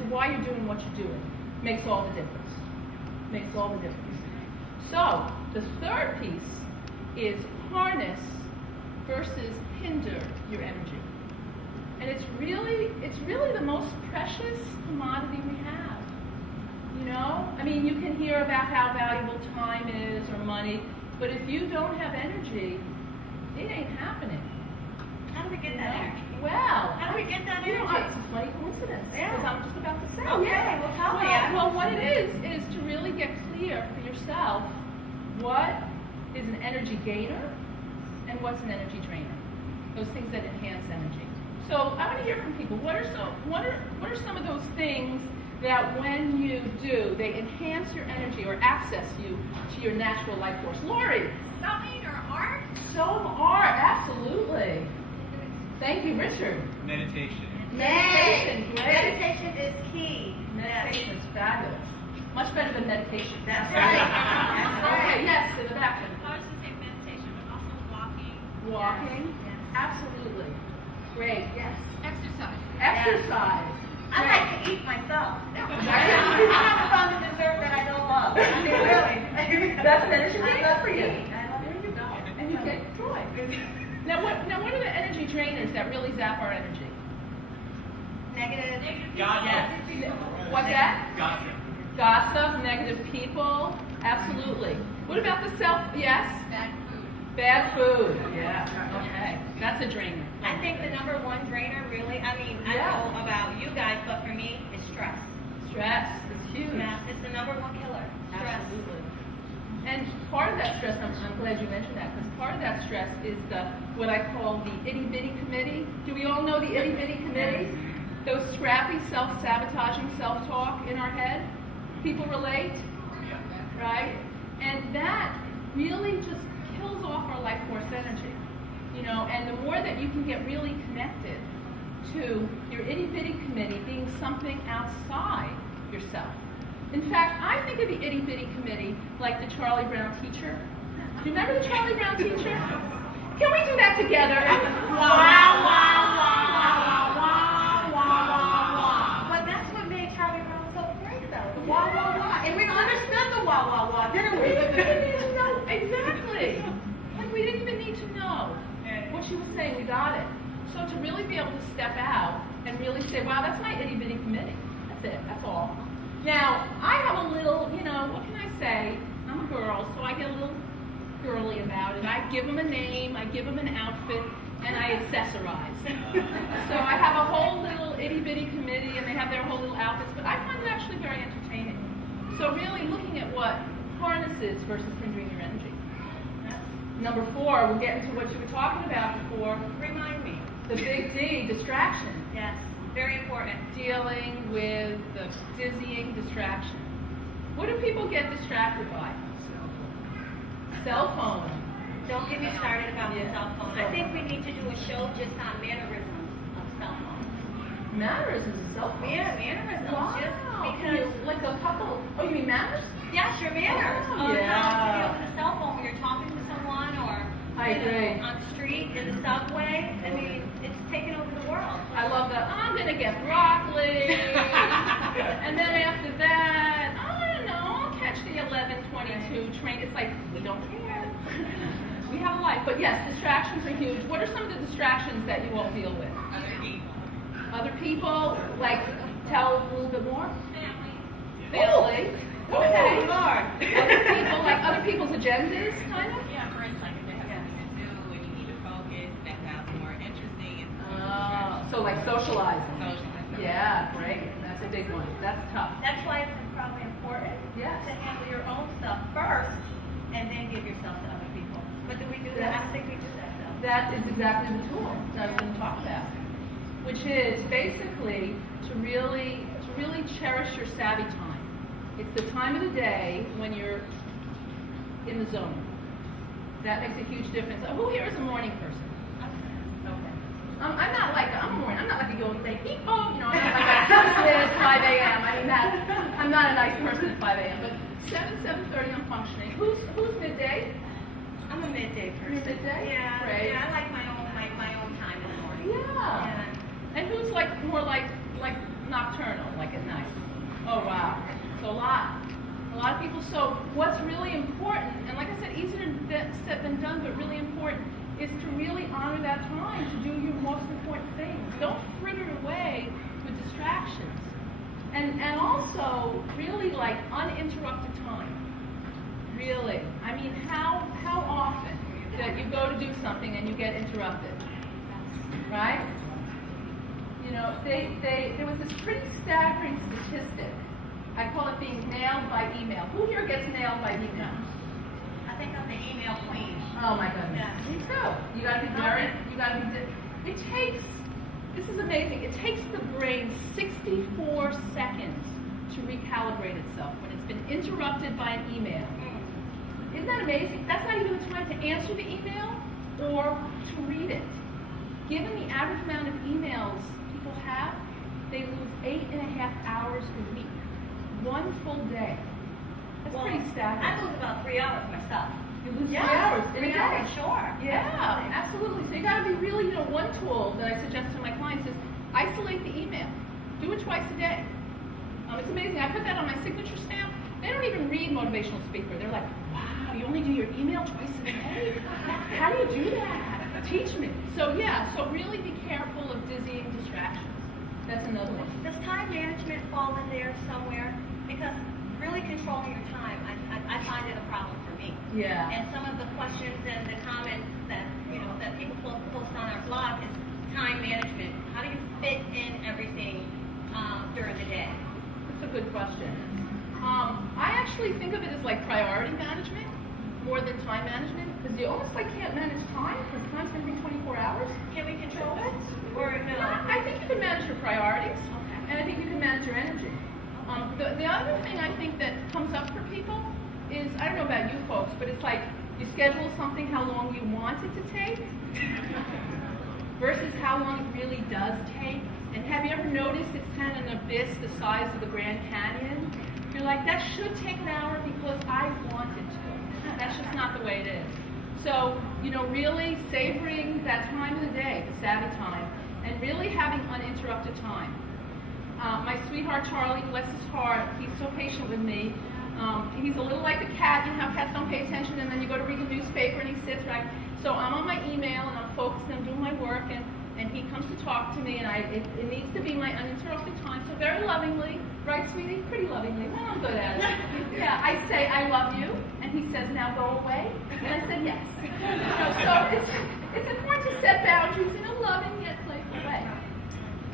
to why you're doing what you're doing makes all the difference. Makes all the difference. So the third piece is harness versus hinder your energy. And it's really the most precious commodity we have. You know? I mean, you can hear about how valuable time is or money, but if you don't have energy, it ain't happening. How do we get that energy? Well, How do we get that energy? It's a funny coincidence. Yeah. Because I'm just about to say. Okay, well tell me. Well, what it is to really get clear for yourself what is an energy gainer and what's an energy drainer. Those things that enhance energy. So I want to hear from people. What are some of those things that when you do, they enhance your energy or access you to your natural life force? Lori. Sewing or art? Some art, absolutely. Thank you, Richard. Meditation. Meditation, great. Meditation is key. Meditation is fabulous. Much better than medication. That's right. That's right. Okay, yes, in the back. I was just saying meditation, but also walking. Walking? Yes. Absolutely. Great, yes. Exercise. Exercise. I like to eat myself. I haven't found a dessert that I don't love. I mean, really. That's an energy I gainer love for you. to eat. I love There to you eat. go. And you get joy. Now what are the energy drainers that really zap our energy? Negative. Gossip. What's that? Gossip. Gossip, negative people. Absolutely. What about the self? Yes? Bad food. Bad food. Yeah. Okay. That's a drainer. I think the number one drainer, really, I mean, I Yeah. know about you guys, but for me, is stress. Stress is huge. Yeah, it's the number one killer. Stress. Absolutely. And part of that stress, I'm glad you mentioned that, because part of that stress is what I call the itty bitty committee. Do we all know the itty bitty committee? Those scrappy, self-sabotaging self-talk in our head. People relate, right? And that really just kills off our life force energy. You know, and the more that you can get really connected to your itty bitty committee being something outside yourself. In fact, I think of the itty bitty committee like the Charlie Brown teacher. Do you remember the Charlie Brown teacher? Can we do that together? But that's what made Charlie Brown so great, though. The wah, wah, wah. And we understood the wah, wah, wah, didn't we? We didn't need to know exactly. Like we didn't even need to know what she was saying. We got it. So to really be able to step out and really say, wow, that's my itty bitty committee. That's it. That's all. Now, I have a little, you know, what can I say? I'm a girl, so I get a little girly about it. I give them a name, I give them an outfit, and I accessorize. So I have a whole little itty bitty committee, and they have their whole little outfits, but I find it actually very entertaining. So really looking at what harnesses versus hindering your energy. Number 4, we'll get into what you were talking about before. Remind me. The big D, distraction. Yes, very important. Dealing with the dizzying distraction. What do people get distracted by? Cell phone. Don't get me started about the Yeah. cell phone. I think we need to do a show just on mannerisms of cell phones. Mannerisms of cell phone. Yeah, mannerisms. Wow. Just because, like a couple. Oh, you mean manners? yes, your manners. Oh, On yeah. how to deal with a cell phone when you're talking to someone or I agree. on the street, in the subway. I mean, it's taken over the world. I love that. I'm gonna get broccoli, and then after that, I don't know. I'll catch the 11:22 train. It's like we don't care. We have a life, but yes, distractions are huge. What are some of the distractions that you all deal with? Other people. Other people, like, tell a little bit more. Family. Family. Okay. Oh, Lord. Other people, like other people's agendas, kind of. Yeah, for instance, like if they have something to do and you need to focus, that sounds more interesting. So like socializing. Socializing. Yeah, great. That's a big one. That's tough. That's why it's probably important Yes. to handle your own stuff first and then give yourself to other people. But do we do that? I don't think we do that, though. That is exactly the tool that I was going to talk about, which is basically to really cherish your savvy time. It's the time of the day when you're in the zone. That makes a huge difference. Who here is a morning person? Okay. I'm not like a going like people, you know, I'm not like a Simpsons 5 a.m. I mean I'm not a nice person at 5 a.m. But 7:30 I'm functioning. Who's midday? I'm a midday person. You're midday? Yeah. Great. Yeah, I like my own time in the morning. Yeah. And who's like more like nocturnal, like at night? So what's really important, and like I said, easier said than done, but really important, is to really honor that time to do your most important things. Don't fritter away with distractions. And also, really like uninterrupted time. Really. I mean, how often that you go to do something and you get interrupted? Right? You know, there was this pretty staggering statistic. I call it being nailed by email. Who here gets nailed by email? I think I'm the email queen. Oh my goodness. Yeah. Me too. You gotta be it takes, this is amazing, it takes the brain 64 seconds to recalibrate itself when it's been interrupted by an email. Isn't that amazing? That's not even the time to answer the email or to read it. Given the average amount of emails people have, they lose 8.5 hours a week. One full day. That's pretty staggering. I lose about 3 hours myself. You lose 3 Yes, hours in a 3 day. hours, sure. Yeah, absolutely. So you got to be really, one tool that I suggest to my clients is isolate the email. Do it twice a day. It's amazing. I put that on my signature stamp. They don't even read motivational speaker. They're like, wow, you only do your email twice a day? How do you do that? Teach me. So yeah, so really be careful of dizzying distractions. That's another one. Does time management fall in there somewhere? Because really controlling your time, I find it a problem for me. Yeah. And some of the questions and the comments that that people post on our blog is time management. How do you fit in everything during the day? That's a good question. I actually think of it as like priority management more than time management, because you almost like can't manage time because time's going to be 24 hours. Can we control it? Or no? Yeah, I think you can manage your priorities, Okay. and I think you can manage your energy. The other thing I think that comes up for people is, I don't know about you folks, but it's like you schedule something how long you want it to take versus how long it really does take. And have you ever noticed it's kind of an abyss the size of the Grand Canyon? You're like, that should take an hour because I want it to. That's just not the way it is. So, really savoring that time of the day, the savvy time, and really having uninterrupted time. My sweetheart Charlie, bless his heart, he's so patient with me. He's a little like the cat, how cats don't pay attention, and then you go to read the newspaper and he sits right. So I'm on my email and I'm focused and I'm doing my work, and he comes to talk to me, and it needs to be my uninterrupted time. So very lovingly, right, sweetie? Pretty lovingly. Well, I'm good at it. Yeah, I say I love you, and he says now go away, and I said yes. So it's important to set boundaries in a loving yet playful way.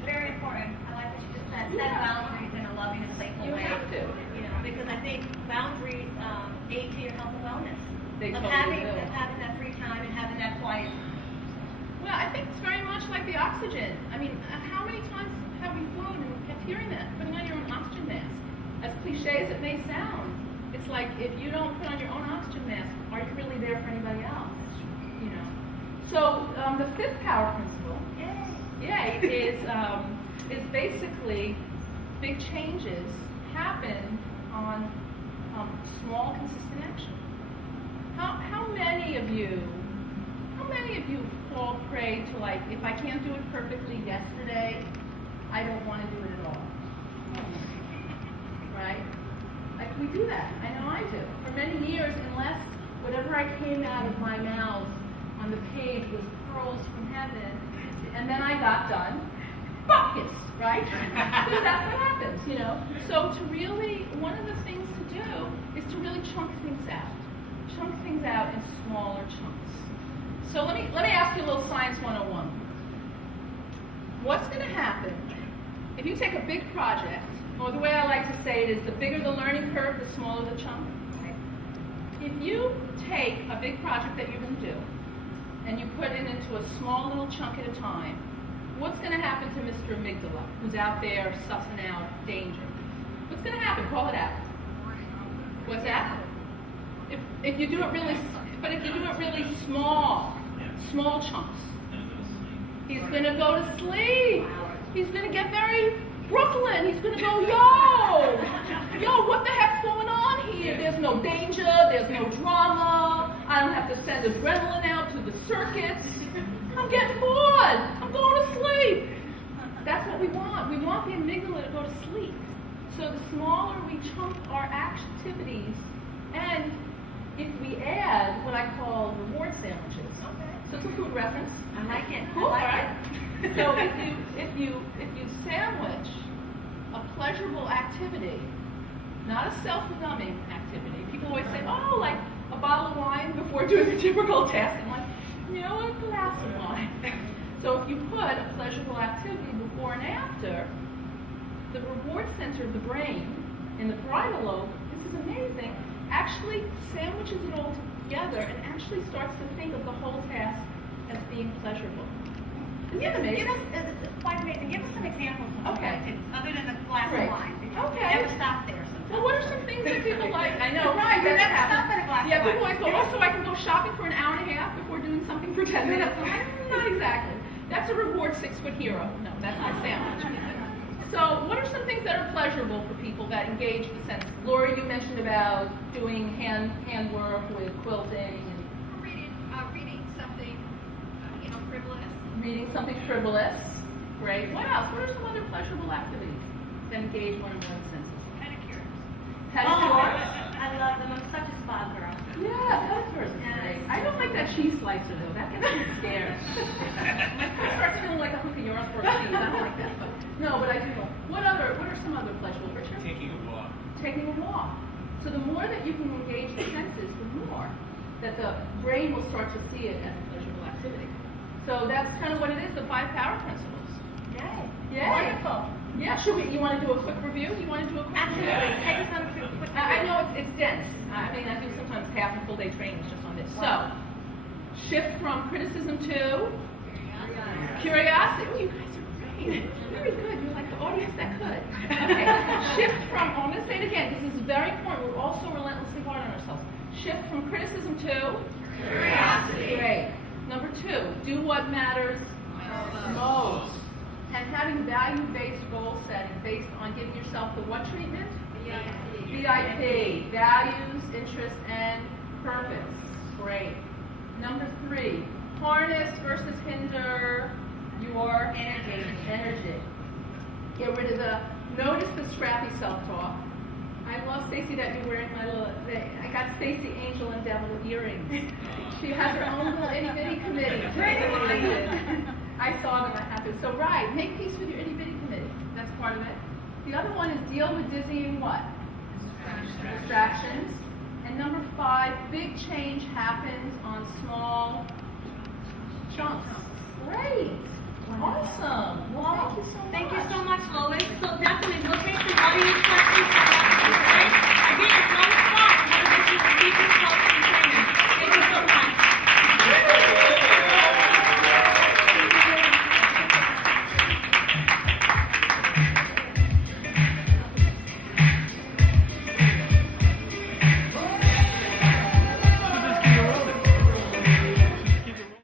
Very important. I like what you just said. Set Yeah. boundaries in a loving and playful You way. have to. Because I think boundaries aid to your health and wellness. They of totally do. having that free time and having that quiet. Well, I think it's very much like the oxygen. I mean, how many times have we flown and kept hearing that? Putting on your own oxygen mask. As cliche as it may sound, it's like if you don't put on your own oxygen mask, are you really there for anybody else? So the fifth power principle, is basically big changes happen on small, consistent action. How many of you fall prey to, like, if I can't do it perfectly yesterday, I don't want to do it at all? Right? Like, we do that. I know I do. For many years, unless whatever I came out of my mouth on the page was pearls from heaven, and then I got done, buckets, right? Because that's what happens, So to really, one of the things to do is to really chunk things out. Chunk things out in smaller chunks. So let me ask you a little Science 101. What's going to happen if you take a big project, or the way I like to say it is the bigger the learning curve, the smaller the chunk? If you take a big project that you're going to do, and you put it into a small little chunk at a time, what's going to happen to Mr. Amygdala, who's out there sussing out danger? What's going to happen? Call it out. What's that? If you do it really, but if you do it really small chunks, he's going to go to sleep. He's going to get very Brooklyn. He's going to go, yo, what the heck's going on here? There's no danger. There's no drama. I don't have to send adrenaline out to the circuits. I'm getting bored. I'm going to sleep. That's what we want. We want the amygdala to go to sleep. So the smaller we chunk our activities And if we add what I call reward sandwiches, so it's a food reference. I like it. Cool, I like right? it. So if you sandwich a pleasurable activity, not a self-numbing activity. People always say, oh, like a bottle of wine before doing a difficult task. I'm like, you know, a glass of wine. So if you put a pleasurable activity before and after, the reward center of the brain in the parietal lobe, this is amazing, actually sandwiches it all together and actually starts to think of the whole task as being pleasurable. Isn't that amazing? It's quite amazing. Give us some examples of Okay. activities other than the glass Great. of wine. Because Okay. we never stop there sometimes. Well, what are some things that people like? I know, right? You That never happens. stop at a glass Yeah, of people wine. always go, oh, so I can go shopping for an hour and a half before doing something for 10 minutes. Not exactly. That's a reward 6-foot hero. No, that's my sandwich. So what are some things that are pleasurable for people that engage the senses? Laura, you mentioned about doing hand work with quilting and Reading something, frivolous. reading something frivolous. Great. What else? What are some other pleasurable activities that engage one or more of the senses? Pedicures. Pedicures? I love them. I'm such a spa girl. Yeah, pedicures is great. I don't like that cheese slicer though. That gets me scared. My foot starts feeling like a hunk of yours for cheese. I don't like that. But no, but I do. What are some other pleasurable, Richard? Taking a walk. Taking a walk. So the more that you can engage the senses, the more that the brain will start to see it as a pleasurable activity. So that's kind of what it is, the 5 power principles. Yay. Yay. Wonderful. Yeah, you want to do a quick review? Do you want to do a quick Absolutely. review? Take us on a quick I know it's dense. I mean, I do sometimes half a full day trainings just on this. So, shift from criticism to curiosity. Oh, you guys are great. Very good. You're like the audience that could. Okay. Shift from, I'm going to say it again because this is very important. We're also relentlessly hard on ourselves. Shift from criticism to curiosity. Great. Number 2, do what matters most. And having value-based goal setting based on giving yourself the what treatment? VIP. Values, interests, and purpose. Great. Number 3, harness versus hinder your energy. Get rid of notice the scrappy self-talk. I love Stacy that you're wearing my little, I got Stacy Angel and Devil earrings. She has her own little itty-bitty committee. I saw them, I had to. So right, make peace with your itty-bitty committee. That's part of it. The other one is deal with dizzying what? Distractions. And number 5, big change happens on small chunks. Great. Awesome. Well, thank you so much. Thank you so much, Lois. So definitely look at